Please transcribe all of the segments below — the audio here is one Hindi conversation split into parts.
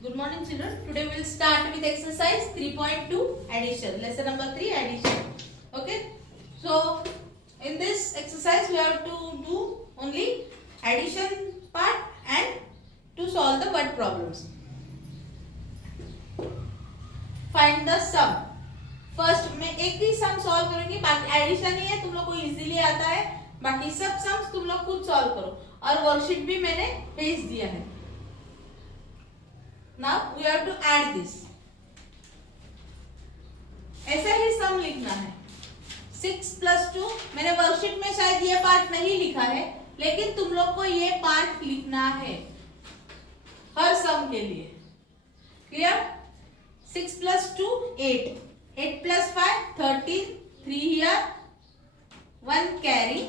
Good morning, children. Today we will start with exercise 3.2 addition. Lesson number 3 addition. Okay. So in this exercise we have to do only addition part and to solve the word problems. Find the sum. First मैं एक ही सम सॉल्व करूंगी, बाकी एडिशन ही है, तुम लोग को इजीली आता है. बाकी सब सम्स तुम लोग खुद सॉल्व करो और वर्कशीट भी मैंने भेज दिया है. Now we have to add this. ऐसे ही सम लिखना है. 6 + 2 मैंने वर्कशीट में शायद ये पार्ट नहीं लिखा है, लेकिन तुम लोग को ये पार्ट लिखना है हर सम के लिए. Clear? 6 + 2 8. 8 + 5 13. 3 here. 1 carry.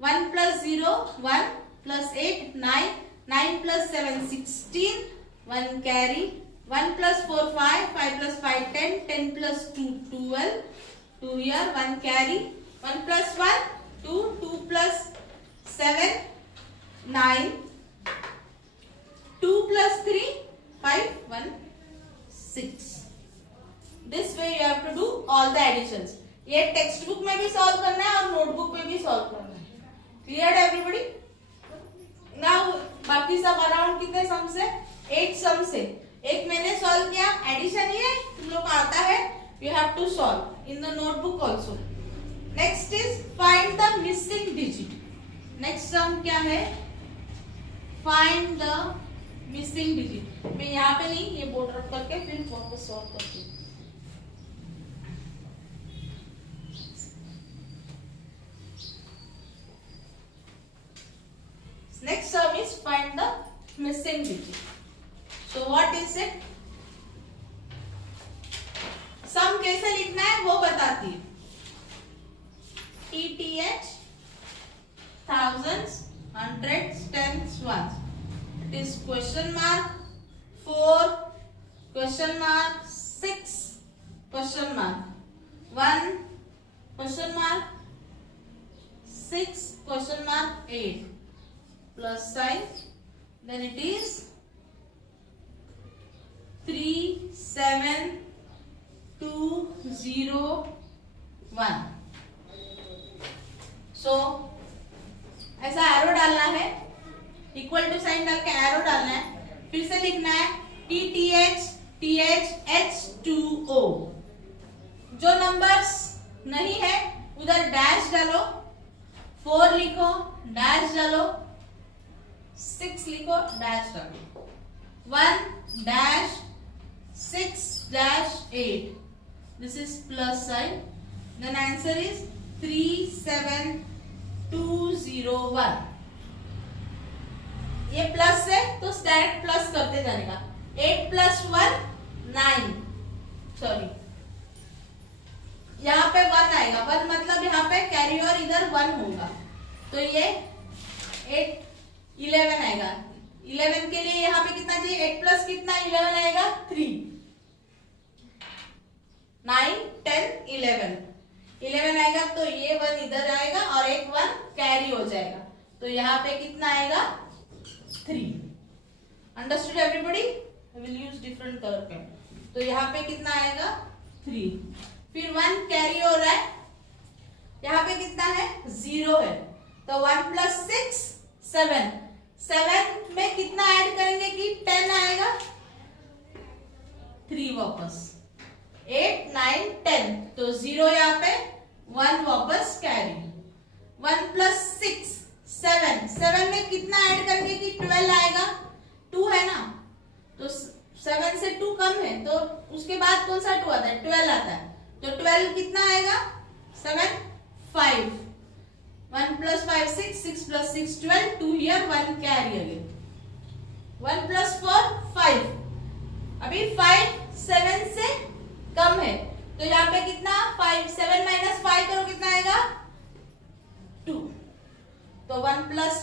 1 + 0 1 + 8 9. 9 + 7 16. 1 carry. 1 + 4 5. 5 + 5 10. 10 + 2 12. 2 here. 1 carry. 1 + 1 2. 2 + 7 9. 2 + 3 5. 1 6. This way you have to do all the additions. ये टेक्स्ट बुक में भी सॉल्व करना है और नोटबुक में भी सॉल्व करना है. क्लियर है एवरीबॉडी? नाउ बाकी सब अराउंड कितने सम से? 8 सम से. एक मैंने सॉल्व किया, एडिशन ही है, तुम लोग को आता है. You have to solve in the notebook also. Next is find the missing digit. Next sum क्या है? Find the missing digit. मैं यहाँ पे नहीं, ये बोर्ड रख करके फिर वापस सॉल्व करती हूँ. Next sum is find the missing digit. So what is it? Sum कैसे लिखना है वो बताती है. ETH thousands, hundreds, tens, ones. It is question mark 4, question mark 6, question mark 1, question mark 6, question mark 8. Plus sign, then it is 3 7 2 0 1. So ऐसा एरो डालना है, इक्वल टू साइन डाल के एरो डालना है. फिर से लिखना है TTH TH H2O. जो नंबर्स नहीं है उधर डैश डालो. 4 लिखो, डैश डालो. 6 लिखो, डैश डालो. 1 dash 6 dash 8. This is plus sign. Then answer is 3 7 2 0 1. ये प्लस है तो डायरेक्ट प्लस करते जाने का. 8 + 1 9. सॉरी, यहाँ पे 1 आएगा. 1 मतलब यहाँ पे कैरी और इधर 1 होगा, तो ये 8 11 आएगा. 11 के लिए यहाँ पे कितना चाहिए? 8 प्लस कितना? 11 आएगा 3. 9 10 11. 11 आएगा तो ये 1 इधर आएगा और एक 1 कैरी हो जाएगा, तो यहाँ पे कितना आएगा? 3. Understood everybody? I will use different colour pen. तो यहाँ पे कितना आएगा? 3. फिर 1 कैरी हो रहा है, यहाँ पे कितना है? 0 है, तो 1 + 6 7. 7 में कितना ऐड करेंगे कि 10 आएगा? 3 वापस. 8 9 10, तो 0 यहाँ पे, 1 वापस कैरी. 1 + 6 7. 7 में कितना ऐड करेंगे कि 12 आएगा? 2 है ना, तो 7 से 2 कम है, तो उसके बाद कौन सा 2 आता है? 12 आता है, तो 12 कितना आएगा? 7 5. 1 + 5 6, 6 + 6 12, 2 here, 1 carry again. 1 + 4 5. अभी 5 7 से कम है, तो यहाँ पे कितना? 5. 7 - 5 करो, कितना आएगा? 2. तो 1 +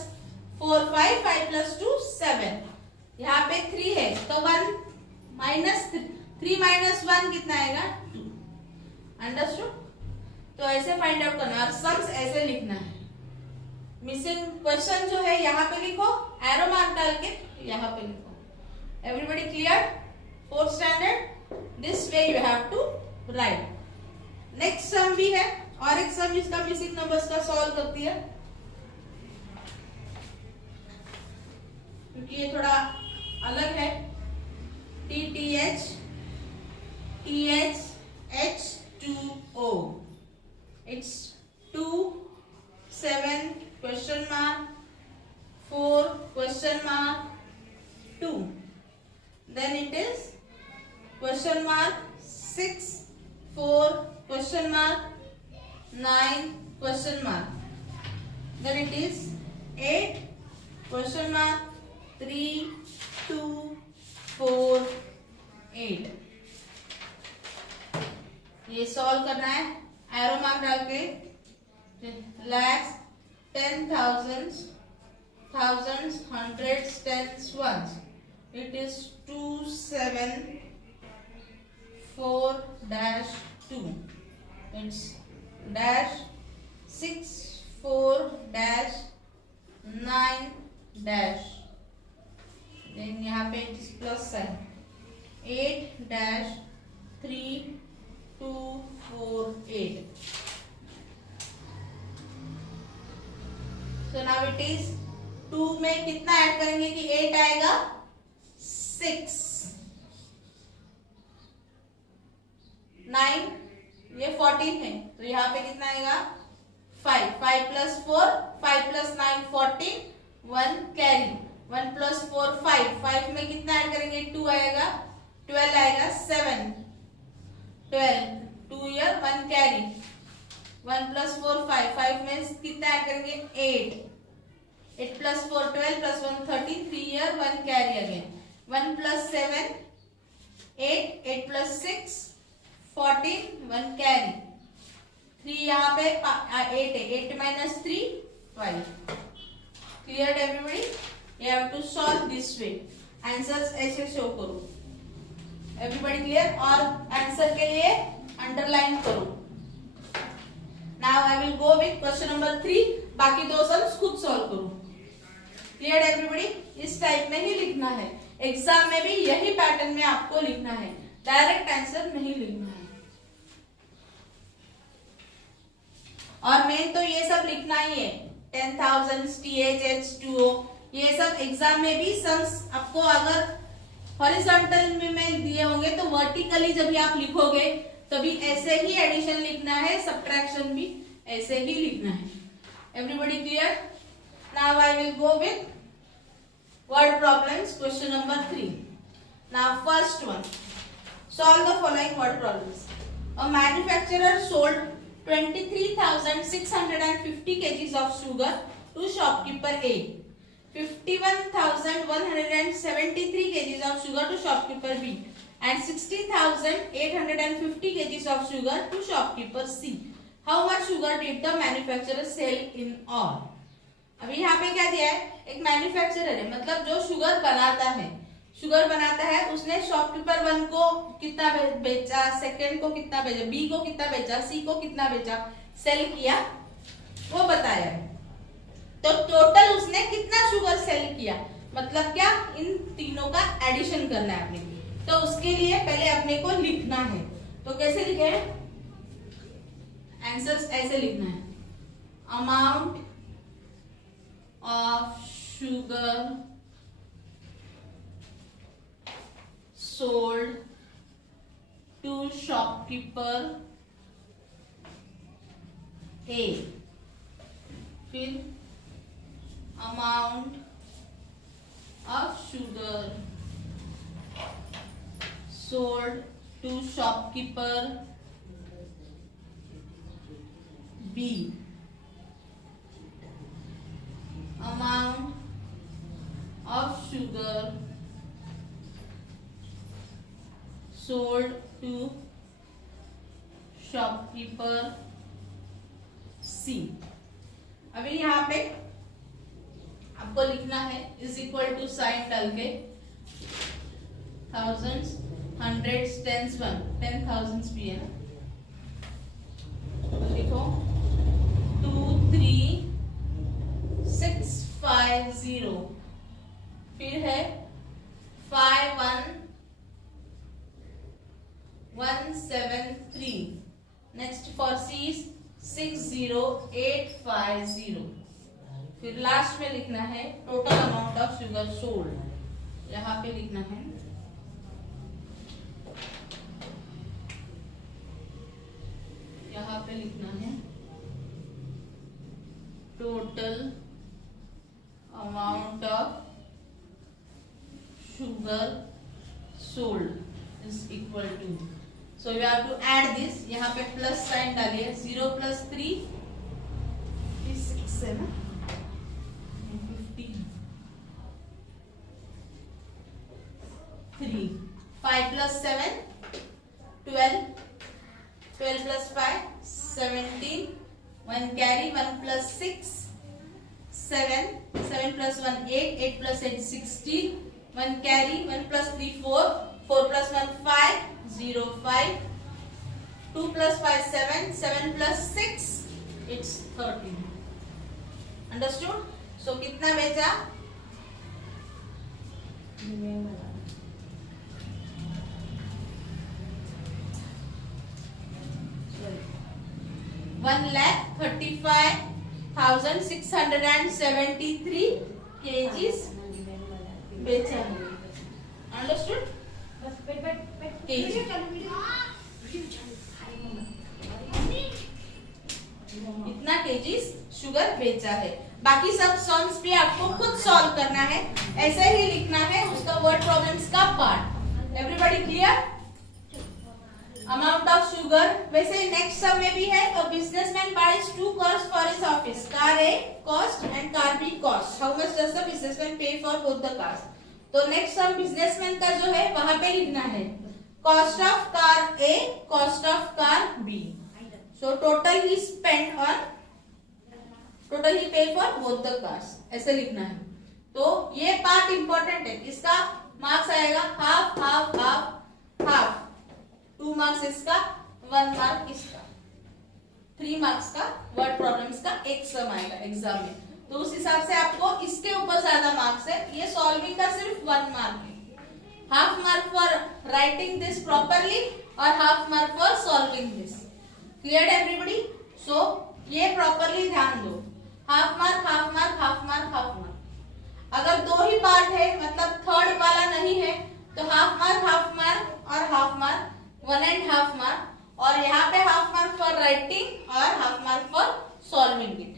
4 5, 5 + 2 7. यहाँ पे 3 है, तो 1 - 3 - 1 कितना आएगा? 2. अंडरस्टूड? तो ऐसे फाइंड आउट करना और सम्स ऐसे लिखना है. मिसिंग क्वेश्चन जो है यहाँ पे लिखो, एरो मार्क डाल के यहाँ पे लिखो. Everybody clear? Fourth standard. This way you have to write. Next sum भी है और एक सम इसका मिसिंग नंबर्स का सॉल्व करती है, क्योंकि ये थोड़ा अलग है. TTH H2O. It's 2 7 question mark 4 question mark 2. Then it is question mark 6 4 question mark 9 question mark. Then it is 8 question mark 3 2 4 8. ये सॉल्व करना है एरो मार्क डाल के. lakhs, 10,000s, thousands, hundreds, tens, ones. It is 274-2. It's dash 64-9 dash. Then यहाँ पे it is plus sign. 8-3248. So now it is 2 में कितना ऐड करेंगे कि 8 आएगा 6 9 ये 14 है तो यहाँ पे कितना आएगा 5 5 plus 4 5 plus 9 14 1 कैरी 1 plus 4 5 5 में कितना ऐड करेंगे 2 आएगा 12 आएगा 7 12 2 ईयर 1 कैरी 1 plus 4 5 5 में कितना ऐड करेंगे 8 8 plus 4 12 plus 1 13 3 year 1 carry again 1 plus 7 8 8 plus 6 14 1 carry 3 यहाँ पे 8 है 8 minus 3 5. Cleared everybody? You have to solve this way. Answers ऐसे शो करो. Everybody clear? और आंसर के लिए अंडरलाइन करो. Now I will go with question number 3. बाकी दो सम्स खुद सॉल्व करो. Cleared everybody? इस टाइप में ही लिखना है. एग्जाम में भी यही पैटर्न में आपको लिखना है. डायरेक्ट आंसर नहीं लिखना है. और मेन तो ये सब लिखना ही है. 10,000 TH H2O ये सब एग्जाम में भी सम्स आपको अगर हॉरिजॉन्टल में दिए होंगे तो वर्टिकली जब भी आप लिखोगे तभी ऐसे ही एडिशन लिखना है, सब्ट्रैक्शन भी ऐसे ही लिखना है. Everybody clear? Now I will go with word problems. Question number 3. Now first one, solve the following word problems. A manufacturer sold 23,650 kgs of sugar to shopkeeper A. 51,173 kgs of sugar to shopkeeper B. And 60,850 kgs of sugar to shopkeeper C. How much sugar did the manufacturer sell in all? अभी यहाँ पे क्या दिया है? एक मैन्युफैक्चरर है, मतलब जो शुगर बनाता है उसने शॉपकीपर 1 को कितना बेचा, सेकंड को कितना बेचा, बी को कितना बेचा, सी को कितना बेचा, सेल किया वो बताया है. तो टोटल उसने कितना शुगर सेल किया, मतलब क्या इन तीनों का एडिशन करना है अपने. तो उसके लिए पहले अपने को लिखना है. तो कैसे लिखे? आंसर्स ऐसे लिखना है. Amount of sugar sold to shopkeeper A. फिर amount of sugar sold to shopkeeper B. Amount of sugar sold to shopkeeper C. अभी यहाँ पे आपको लिखना है इज इक्वल टू साइन डाल के थाउजेंड्स, हंड्रेड्स, टेंस 10,000 भी है ना. तो लिखो 23650. फिर है 5 173. Next for C is 60850. फिर लास्ट में लिखना है total amount of sugar sold. यहाँ पे लिखना है total amount of sugar sold is equal to, so you have to add this. यहाँ पे प्लस साइन डालिए. 0 + 3 6 है ना, 50. 3 5 + 7 12. 12 + 5 17. 1 carry. 1 + 6 7. 7 + 1 8. 8 + 8 16. 1 carry. 1 + 3 4. 4 + 1 5 0 5. 2 + 5 7. 7 + 6 it's 13. Understood? So कितना बेचा? One lakh 35,673 kgs बेचा. Understood? kg. इतना केजीज शुगर बेचा है. बाकी सब सॉल्व्स भी आपको खुद सॉल्व करना है. ऐसे ही लिखना है उसका वर्ड प्रॉब्लम्स का part. Everybody clear? Amount of sugar. वैसे नेक्स्ट सम में भी है. A businessman buys 2 cars for his office. Car A cost and car B cost. How much does the businessman pay for both the cars? तो नेक्स्ट सम बिजनेसमैन का जो है वहां पे लिखना है cost of car A, cost of car B. So total ही स्पेंड ऑन, टोटल ही पे फॉर बोथ द कार्स. ऐसे लिखना है. तो ये पार्ट इंपॉर्टेंट है. इसका मार्क्स आएगा half half half half. 2 marks इसका, 1 मार्क इसका. 3 मार्क्स का वर्ड प्रॉब्लम्स का एक सम आएगा एग्जाम में. तो उस हिसाब से आपको इसके ऊपर ज्यादा मार्क्स है. ये सॉल्विंग का सिर्फ 1 मार्क है. Half mark for writing this properly और half mark for solving this. Clear everybody? So ये प्रॉपरली ध्यान दो. Half mark half mark half mark half mark. अगर 2 ही पार्ट है मतलब थर्ड वाला नहीं है तो हाफ मार्क और हाफ मार्क 1.5 मार्क. और यहाँ पे हाफ मार्क फॉर राइटिंग और half mark for solving it.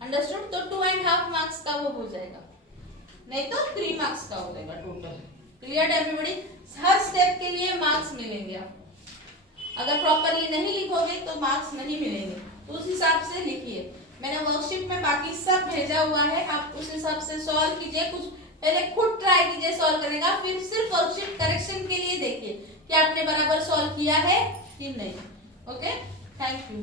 Understood? तो 2.5 मार्क्स का वो हो जाएगा, नहीं तो 3 मार्क्स का हो जाएगा टोटल. Clear everybody? हर स्टेप के लिए मार्क्स मिलेंगे आपको. अगर प्रॉपरली नहीं लिखोगे तो मार्क्स नहीं मिलेंगे. तो उस हिसाब से लिखिए. मैंने वर्कशीट में बाकी सब भेजा हुआ है. आप उस हिसाब से सॉल्व कीजिए. कुछ पहले खुद ट्राई कीजिए सॉल्व करने का, फिर सिर्फ वर्कशीट करेक्शन के लिए देखिए कि आपने बराबर सॉल्व किया है कि नहीं. Okay, thank you.